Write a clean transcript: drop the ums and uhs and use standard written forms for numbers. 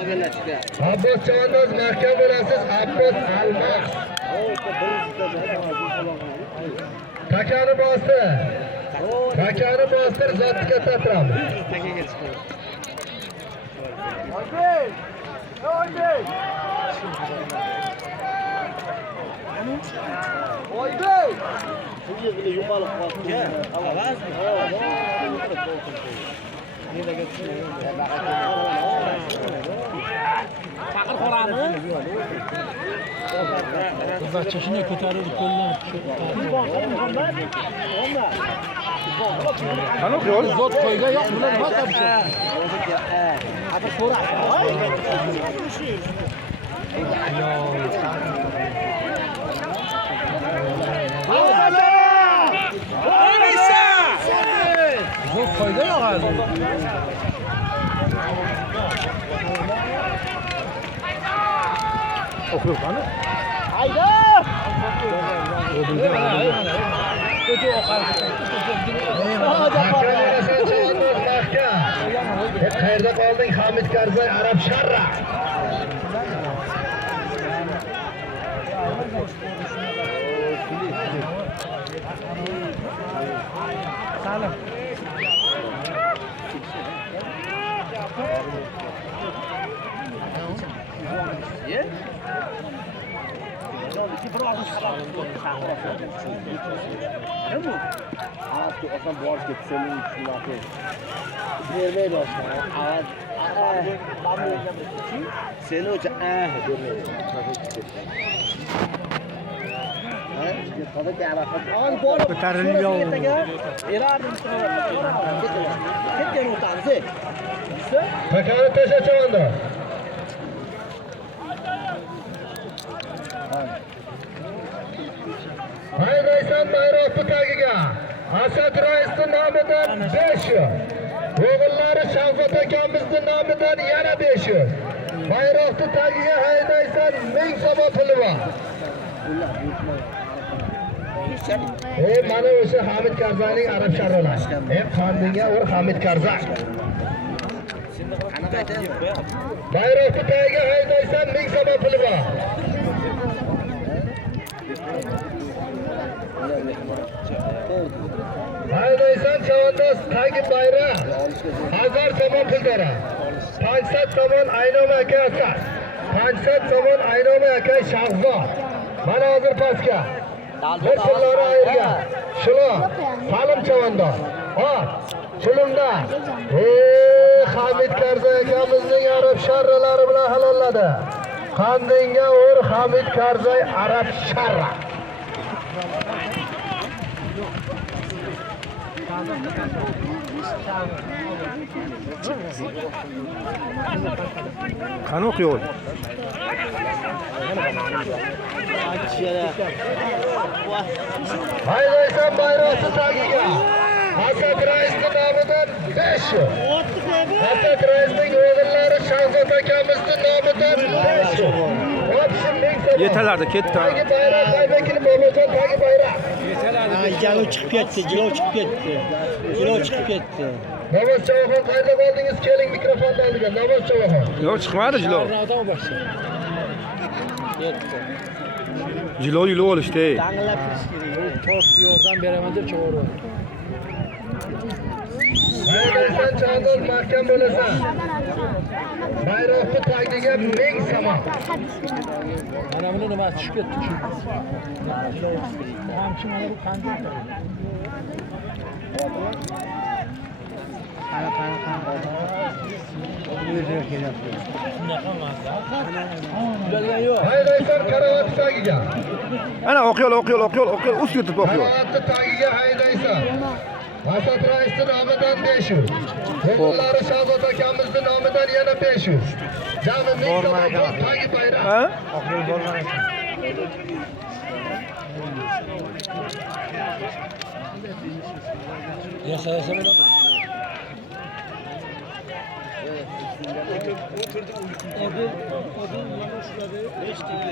Abbos chavandoz mahkam bo'lasiz. Abbos Almas. Takani bosdi. Takani bosdi, zotga tatramiz. Oybey! Bu yerda yo'qolib qoldi. Faqir qorami? Bachasini ko'tarib qo'ldan Qani yo'l? zot qo'ygan yo'q, bular nima qilibdi? Hadi so'ra. Zot qo'ygan yo'q hali. O'qir qani? Hayda! Qayerda qolding Hamid Karzay Arab Sharra? Salim. Aslında bu arada senin şunları vermeye başlar. Seni hoca Takani taşa çavanda. Haydaysan bayroqni tagiga. Asad raisning nomidan 5. O'g'illari Shavkat akamizning nomidan yana 5. Bayroqni tagiga haydaysan 1000 so'm puli bor. Mana o'sha Hamid Karzayning Arab Sharrolar. Qandinga ur Hamid Karzay. Bayroqni tagiga haydaysan 1000 so'm puli bor. Haydaysan chavandoz tagi bayroq 1000 so'm pul bera. 500 so'm Aynoma aka Asad. 500 so'm Aynoma aka Shahzod. Mana hozir pastga. Bir pullari ayirgan. Shilo, Salim chavandoz. Hop, shulunda. Hamid Karzay akamizning Arab sharralari bilan halolladi. Qandinga ur Hamid Karzay Arab sharra. Qani o'q yo'l? Haydaysan bayroqni tagiga. Asad raisning nomidan 5. Asad raisning o'g'illari Shahzod akamizning nomidan 5. Yetalarda ketdi. Tagi bayroq qaybekini Bobojon tagi bayroq. Jalo chiqib ketdi, jilo chiqib ketdi. Jilo chiqib ketdi. Namoz Chavaxon qayerda qoldingiz? Keling mikrofonni oldiga. Namoz Chavaxon. Yo'q chiqmadi jilo. Adam boshqa. Ketdi. Jilo yulib olishdi. Tanglab to'rt yordam beraman deb chaqirdi. Haydaysan chavandoz mahkam bo'lasan. Bayroqni tagiga 1000 so'm. Mana buni nima tushib ketdi? Hamchi mana bu qanday? Haydaysan karavot tagiga. Ana o'q yo'l, o'z yutib o'q yo'l. Karavot tagiga haydaysan. Asad raisning nomidan 500. O'g'illari Shahzod akamizning nomidan yana 500. Jami 1000 so'm tagi bayroq. Ha? Oq yo'l bo'lgan ekan. Yasa bilan Odil mana shularni eshitdi.